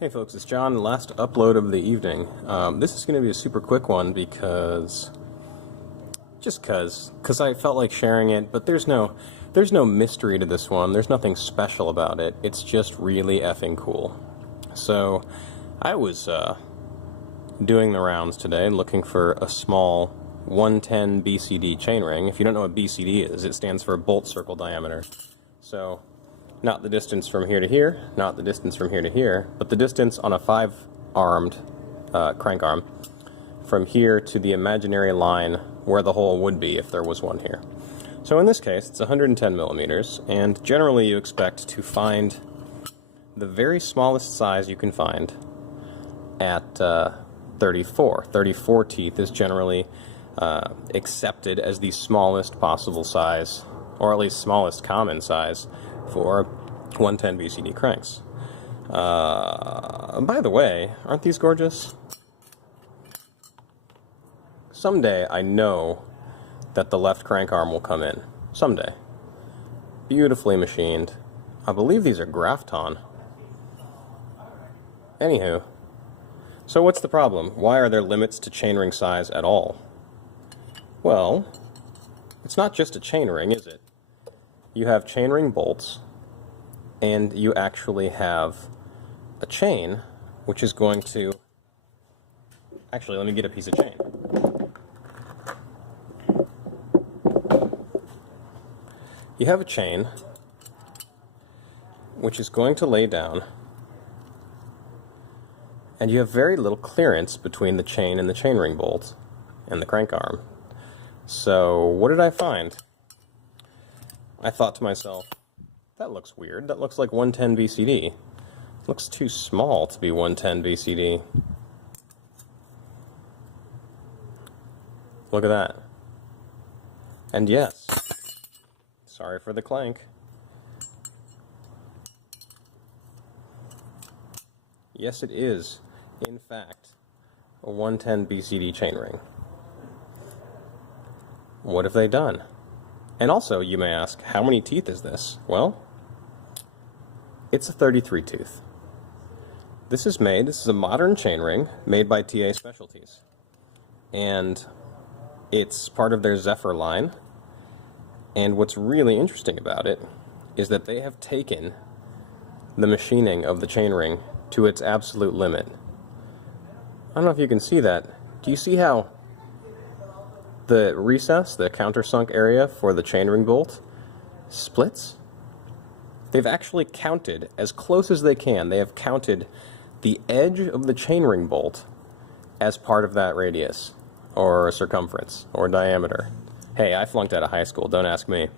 Hey folks, it's John. Last upload of the evening. This is going to be a super quick one because I felt like sharing it. But there's no mystery to this one. There's nothing special about it. It's just really effing cool. So I was doing the rounds today, looking for a small 110 BCD chainring. If you don't know what BCD is, it stands for bolt circle diameter. So not the distance from here to here, not the distance from here to here, but the distance on a 5-armed crank arm from here to the imaginary line where the hole would be if there was one here. So in this case, it's 110 millimeters, and generally you expect to find the very smallest size you can find at 34. 34 teeth is generally accepted as the smallest possible size, or at least smallest common size, for 110 BCD cranks. By the way, aren't these gorgeous? Someday I know that the left crank arm will come in. Someday. Beautifully machined. I believe these are Grafton. Anywho, so what's the problem? Why are there limits to chainring size at all? Well, it's not just a chainring, is it? You have chainring bolts, and you actually have a chain, which is going to... Actually, let me get a piece of chain. You have a chain, which is going to lay down, and you have very little clearance between the chain and the chainring bolt and the crank arm. So, what did I find? I thought to myself, that looks weird. That looks like 110 BCD. Looks too small to be 110 BCD. Look at that. And yes, sorry for the clank. Yes, it is, in fact, a 110 BCD chainring. What have they done? And also, you may ask, how many teeth is this? Well, it's a 33 tooth. This is a modern chainring made by TA Specialties. And it's part of their Zephyr line. And what's really interesting about it is that they have taken the machining of the chainring to its absolute limit. I don't know if you can see that. Do you see how the recess, the countersunk area for the chainring bolt, splits? They've actually counted, as close as they can, they have counted the edge of the chainring bolt as part of that radius, or circumference, or diameter. Hey, I flunked out of high school, don't ask me.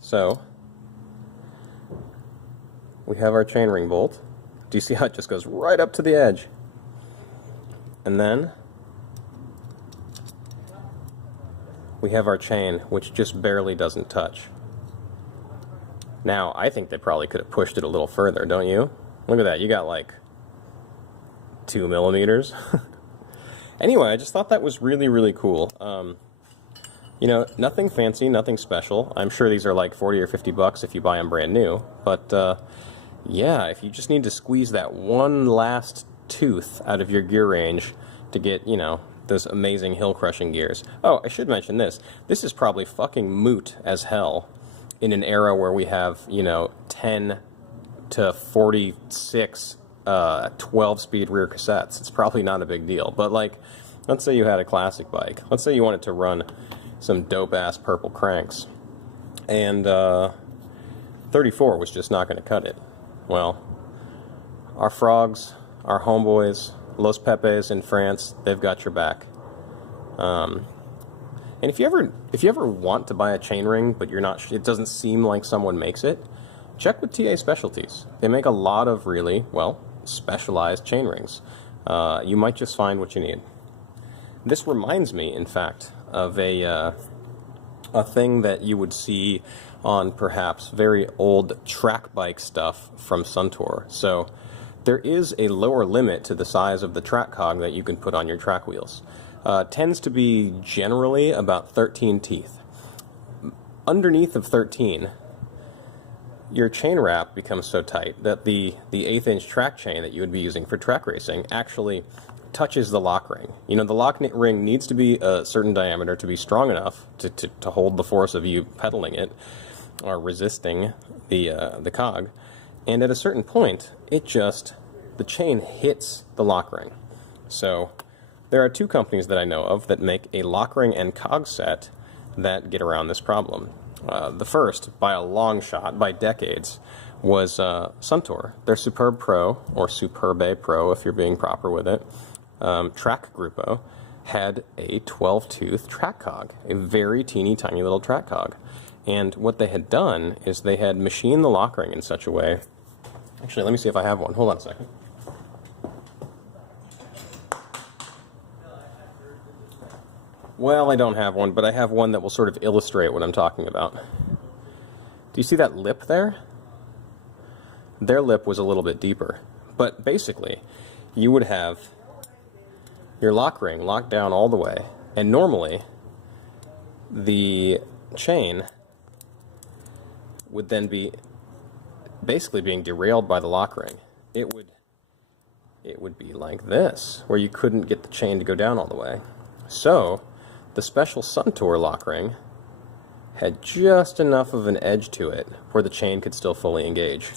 So, we have our chainring bolt. Do you see how it just goes right up to the edge? And then we have our chain, which just barely doesn't touch. Now, I think they probably could have pushed it a little further, don't you? Look at that, you got like 2 millimeters. Anyway, I just thought that was really, really cool. You know, nothing fancy, nothing special. I'm sure these are like 40 or 50 bucks if you buy them brand new. But, yeah, if you just need to squeeze that one last tooth out of your gear range to get, you know, those amazing hill-crushing gears. Oh, I should mention this. This is probably fucking moot as hell in an era where we have, you know, 10 to 46 12-speed rear cassettes. It's probably not a big deal. But, like, let's say you had a classic bike. Let's say you wanted to run some dope-ass purple cranks. And 34 was just not going to cut it. Well, our frogs, our homeboys, Los Pepes in France, they've got your back. And if you ever want to buy a chainring, but you're not, it doesn't seem like someone makes it, check with TA Specialties. They make a lot of really, well, specialized chainrings. You might just find what you need. This reminds me, in fact, of a thing that you would see on perhaps very old track bike stuff from Suntour. So there is a lower limit to the size of the track cog that you can put on your track wheels. Tends to be generally about 13 teeth. Underneath of 13, your chain wrap becomes so tight that the 1/8-inch track chain that you would be using for track racing actually touches the lock ring. You know, the lock ring needs to be a certain diameter to be strong enough to hold the force of you pedaling it or resisting the cog. And at a certain point, the chain hits the lock ring. So there are two companies that I know of that make a lock ring and cog set that get around this problem. The first, by a long shot, by decades, was Suntour. Their Superb Pro, or Superbe Pro if you're being proper with it, track Grupo, had a 12-tooth track cog, a very teeny tiny little track cog. And what they had done is they had machined the lock ring in such a way. Actually, let me see if I have one. Hold on a second. Well, I don't have one, but I have one that will sort of illustrate what I'm talking about. Do you see that lip there? Their lip was a little bit deeper. But basically, you would have your lock ring locked down all the way, and normally the chain would then be basically being derailed by the lock ring. It would be like this, where you couldn't get the chain to go down all the way. So the special Suntour lock ring had just enough of an edge to it where the chain could still fully engage.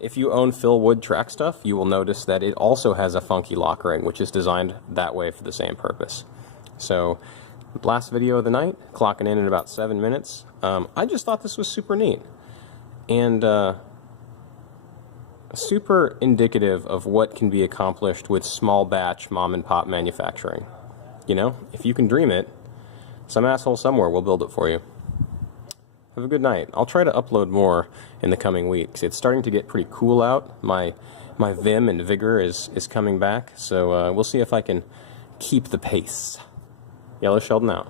If you own Phil Wood track stuff, you will notice that it also has a funky lock ring, which is designed that way for the same purpose. So, last video of the night, clocking in at about 7 minutes. I just thought this was super neat. And super indicative of what can be accomplished with small batch mom and pop manufacturing. You know, if you can dream it, some asshole somewhere will build it for you. Have a good night. I'll try to upload more in the coming weeks. It's starting to get pretty cool out. My vim and vigor is coming back, so we'll see if I can keep the pace. Yellow Sheldon out.